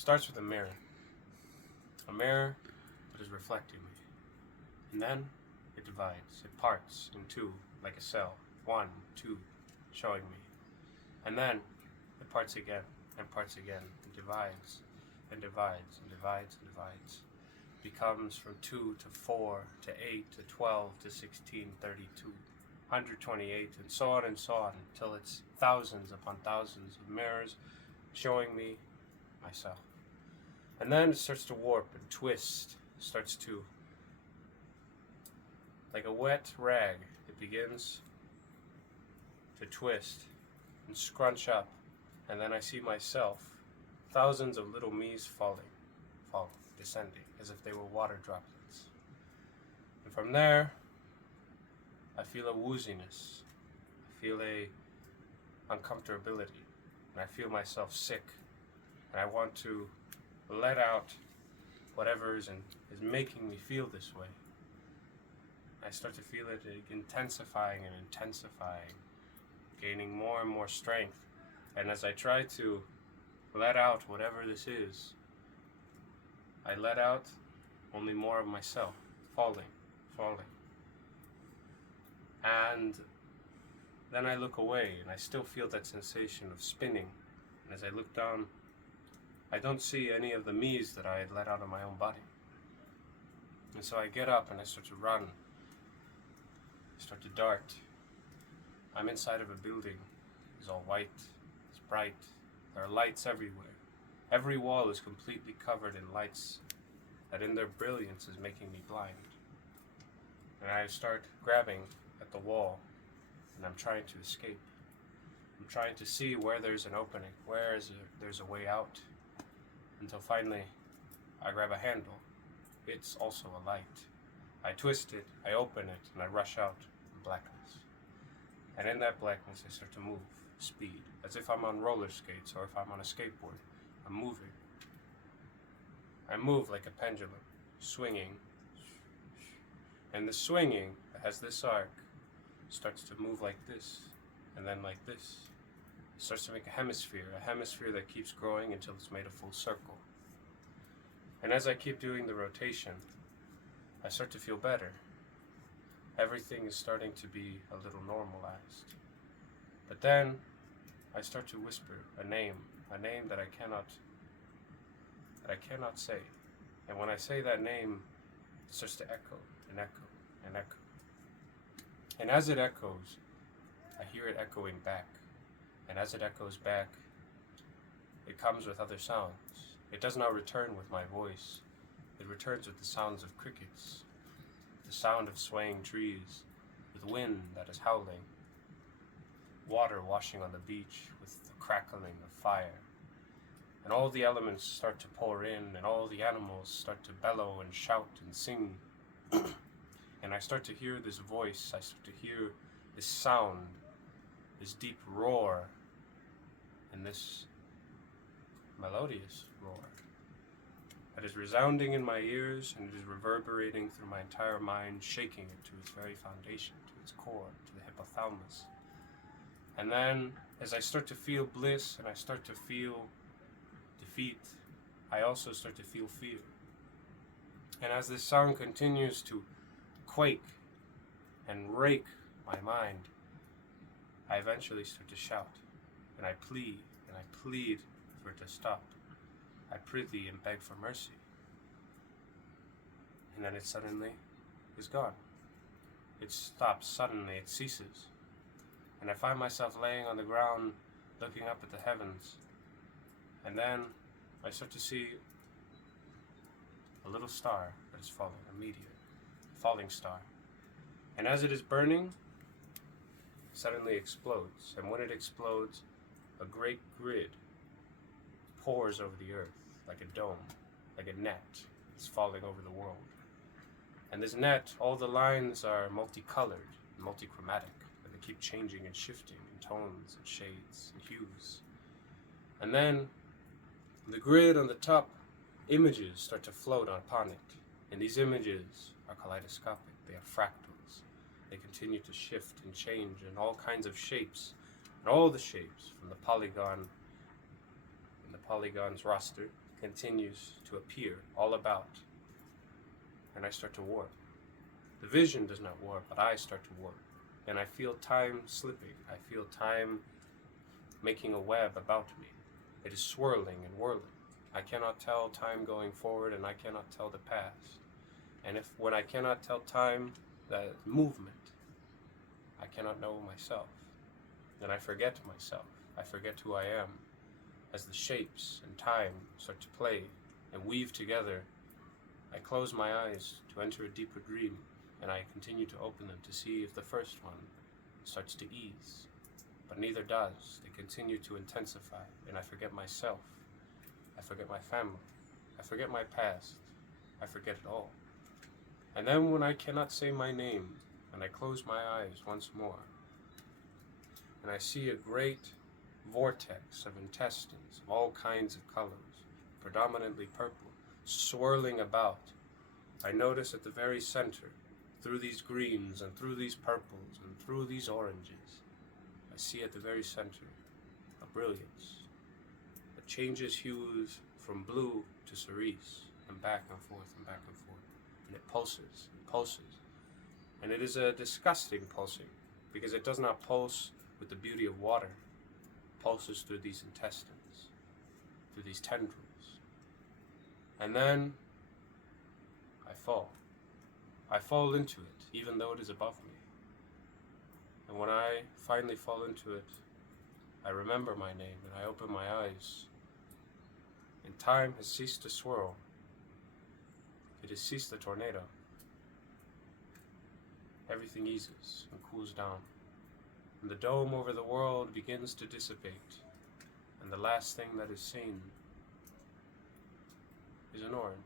starts with a mirror that is reflecting me, and then it divides, it parts in two, like a cell, 1, 2, showing me, and then it parts again, and and divides, and divides, and divides, and divides, becomes from 2 to 4 to 8 to 12 to 16, 32, 128, and so on until it's thousands upon thousands of mirrors showing me myself. And then it starts to warp and twist, starts to, like a wet rag, it begins to twist and scrunch up, and then I see myself, thousands of little me's falling, descending, as if they were water droplets. And from there, I feel a wooziness, I feel a uncomfortability, and I feel myself sick, and I want to let out whatever is making me feel this way. I start to feel it intensifying and intensifying, gaining more and more strength, and as I try to let out whatever this is, I let out only more of myself, falling. And then I look away, and I still feel that sensation of spinning. And as I look down, I don't see any of the me's that I had let out of my own body. And so I get up and I start to run. I start to dart. I'm inside of a building. It's all white. It's bright. There are lights everywhere. Every wall is completely covered in lights that in their brilliance is making me blind. And I start grabbing at the wall, and I'm trying to escape. I'm trying to see where there's an opening, there's a way out, until finally I grab a handle. It's also a light. I twist it, I open it, and I rush out in blackness. And in that blackness I start to move, speed, as if I'm on roller skates or if I'm on a skateboard. I'm moving. I move like a pendulum, swinging. And the swinging has this arc, starts to move like this, and then like this. It starts to make a hemisphere that keeps growing until it's made a full circle. And as I keep doing the rotation, I start to feel better. Everything is starting to be a little normalized. But then I start to whisper a name that I cannot say. And when I say that name, it starts to echo and echo and echo. And as it echoes, I hear it echoing back. And as it echoes back, it comes with other sounds. It does not return with my voice. It returns with the sounds of crickets, the sound of swaying trees, with wind that is howling, water washing on the beach with the crackling of fire. And all the elements start to pour in, and all the animals start to bellow and shout and sing. And I start to hear this voice, I start to hear this sound, this deep roar, and this melodious roar that is resounding in my ears, and it is reverberating through my entire mind, shaking it to its very foundation, to its core, to the hypothalamus. And then, as I start to feel bliss and I start to feel defeat, I also start to feel fear. And as this sound continues to quake and rake my mind, I eventually start to shout, and I plead for it to stop. I prithee and beg for mercy. And then it suddenly is gone. It stops suddenly, it ceases. And I find myself laying on the ground, looking up at the heavens. And then I start to see a little star that is falling, a meteor, a falling star. And as it is burning, it suddenly explodes. And when it explodes, a great grid pours over the earth like a dome, like a net. It's falling over the world. And this net, all the lines are multicolored, multichromatic, and they keep changing and shifting in tones and shades and hues. And then the grid on the top, images start to float upon it. And these images are kaleidoscopic, they are fractals. They continue to shift and change in all kinds of shapes. And all the shapes from the polygon's roster continues to appear all about, and I start to warp. The vision does not warp, but I start to warp, and I feel time slipping. I feel time making a web about me. It is swirling and whirling. I cannot tell time going forward, and I cannot tell the past. And when I cannot tell time, that movement, I cannot know myself. Then I forget myself. I forget who I am. As the shapes and time start to play and weave together, I close my eyes to enter a deeper dream, and I continue to open them to see if the first one starts to ease. But neither does. They continue to intensify, and I forget myself. I forget my family. I forget my past. I forget it all. And then when I cannot say my name, and I close my eyes once more, and I see a great vortex of intestines of all kinds of colors, predominantly purple, swirling about, I notice at the very center, through these greens and through these purples and through these oranges, I see at the very center a brilliance that changes hues from blue to cerise and back and forth and back and forth. And it pulses and pulses. And it is a disgusting pulsing, because it does not pulse with the beauty of water. It pulses through these intestines, through these tendrils. And then I fall. I fall into it, even though it is above me. And when I finally fall into it, I remember my name, and I open my eyes. And time has ceased to swirl. It has ceased the tornado. Everything eases and cools down. And the dome over the world begins to dissipate. And the last thing that is seen is an orange.